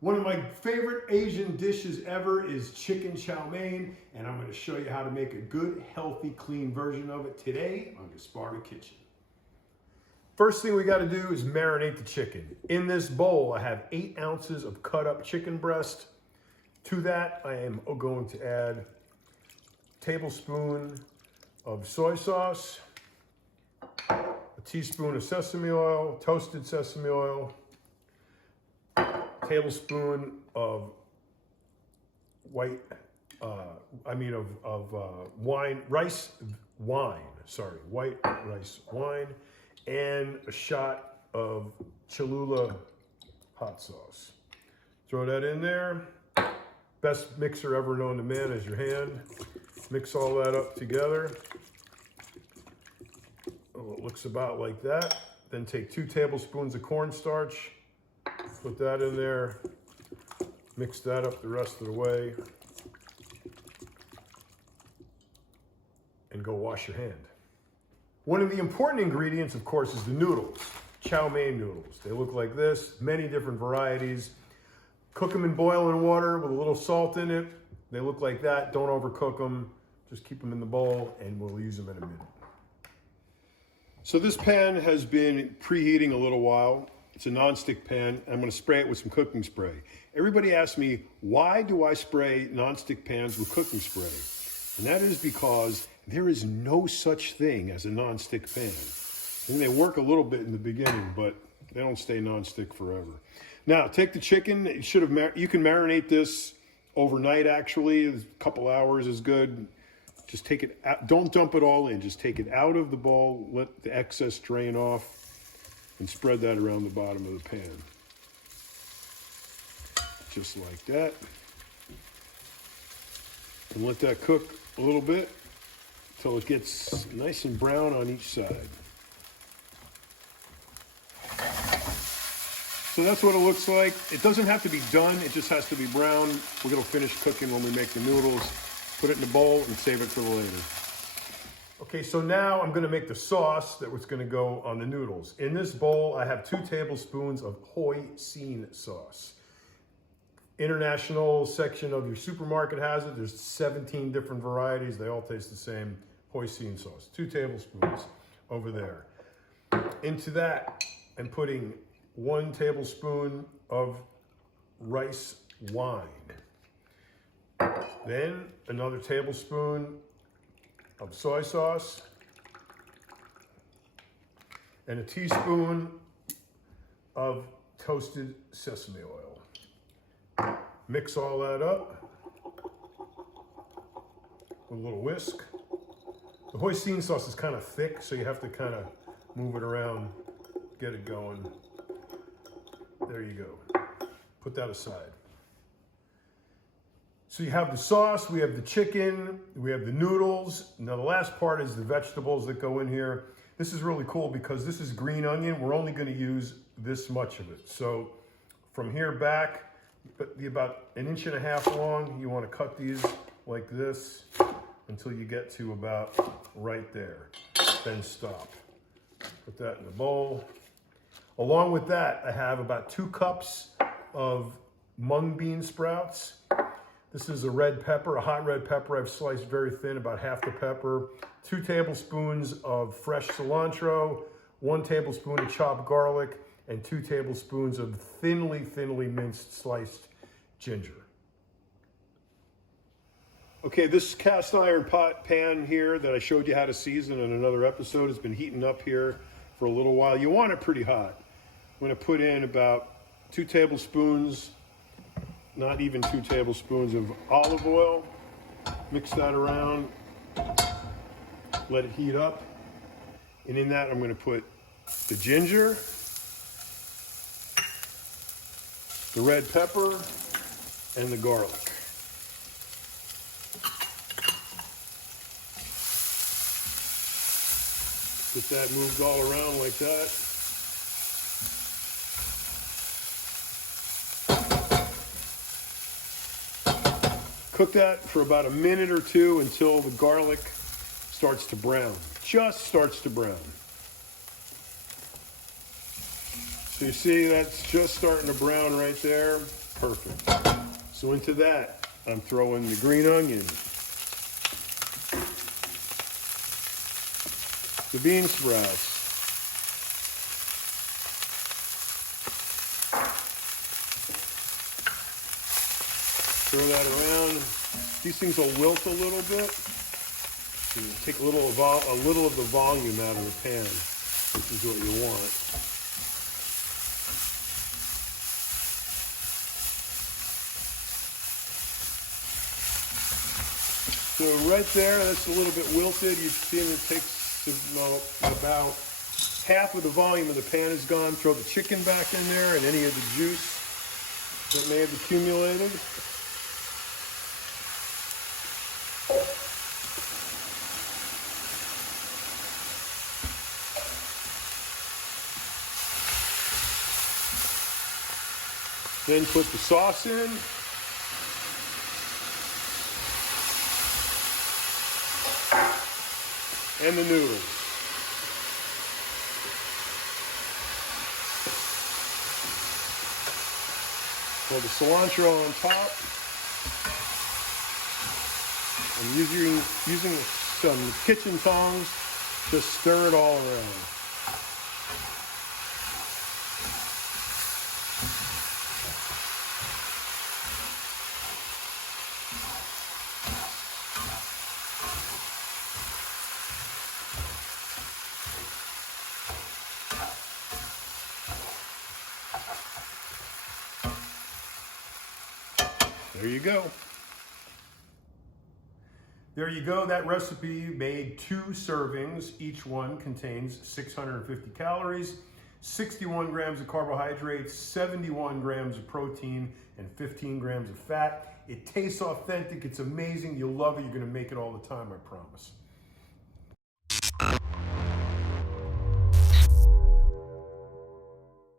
One of my favorite Asian dishes ever is chicken chow mein, and I'm going to show you how to make a good, healthy, clean version of it today on Gaspari Kitchen. First thing we got to do is marinate the chicken. In this bowl, I have 8 ounces of cut up chicken breast. To that, I am going to add a tablespoon of soy sauce, a teaspoon of sesame oil, toasted sesame oil, tablespoon of white rice wine, and a shot of Cholula Hot Sauce. Throw that in there. Best mixer ever known to man is your hand. Mix all that up together. Oh, it looks about like that. Then take 2 tablespoons of cornstarch. Put that in there, mix that up the rest of the way, and go wash your hand. One of the important ingredients, of course, is the noodles, chow mein noodles. They look like this, many different varieties. Cook them in boiling water with a little salt in it. They look like that, don't overcook them. Just keep them in the bowl and we'll use them in a minute. So this pan has been preheating a little while. It's a non-stick pan. I'm going to spray it with some cooking spray. Everybody asks me, why do I spray non-stick pans with cooking spray? And that is because there is no such thing as a non-stick pan. And they work a little bit in the beginning, but they don't stay non-stick forever. Now, take the chicken. You can marinate this overnight, actually. A couple hours is good. Just take it out. Don't dump it all in. Just take it out of the bowl. Let the excess drain off. And spread that around the bottom of the pan. Just like that. And let that cook a little bit until it gets nice and brown on each side. So that's what it looks like. It doesn't have to be done, it just has to be brown. We're gonna finish cooking when we make the noodles. Put it in a bowl and save it for later. Okay, so now I'm gonna make the sauce that was gonna go on the noodles. In this bowl, I have 2 tablespoons of Hoisin sauce. International section of your supermarket has it. There's 17 different varieties. They all taste the same. Hoisin sauce, 2 tablespoons over there. Into that, I'm putting 1 tablespoon of rice wine. Then another tablespoon of soy sauce, and a teaspoon of toasted sesame oil. Mix all that up with a little whisk. The Hoisin sauce is kind of thick, so you have to kind of move it around, get it going. There you go. Put that aside. So you have the sauce, we have the chicken, we have the noodles. Now the last part is the vegetables that go in here. This is really cool because this is green onion. We're only going to use this much of it. So from here back, about 1.5 inches long, you want to cut these like this until you get to about right there. Then stop. Put that in the bowl. Along with that, I have about 2 cups of mung bean sprouts. This is a red pepper, a hot red pepper I've sliced very thin, about half the pepper. 2 tablespoons of fresh cilantro, 1 tablespoon of chopped garlic, and 2 tablespoons of thinly minced sliced ginger. Okay, this cast iron pan here that I showed you how to season in another episode has been heating up here for a little while. You want it pretty hot. I'm gonna put in about 2 tablespoons, not even 2 tablespoons of olive oil. Mix that around, let it heat up. And in that, I'm gonna put the ginger, the red pepper, and the garlic. Get that moved all around like that. Cook that for about a minute or 2 until the garlic starts to brown, just starts to brown. So you see that's just starting to brown right there. Perfect. So into that, I'm throwing the green onion, the bean sprouts, throw that around. These things will wilt a little bit. So you take a little of the volume out of the pan, which is what you want. So right there, that's a little bit wilted. You've seen it takes about half of the volume of the pan is gone. Throw the chicken back in there and any of the juice that may have accumulated. Then put the sauce in. And the noodles. Throw the cilantro on top. And using some kitchen tongs, just stir it all around. There you go. There you go. That recipe made 2 servings. Each one contains 650 calories, 61 grams of carbohydrates, 71 grams of protein, and 15 grams of fat. It tastes authentic. It's amazing. You'll love it. You're going to make it all the time, I promise.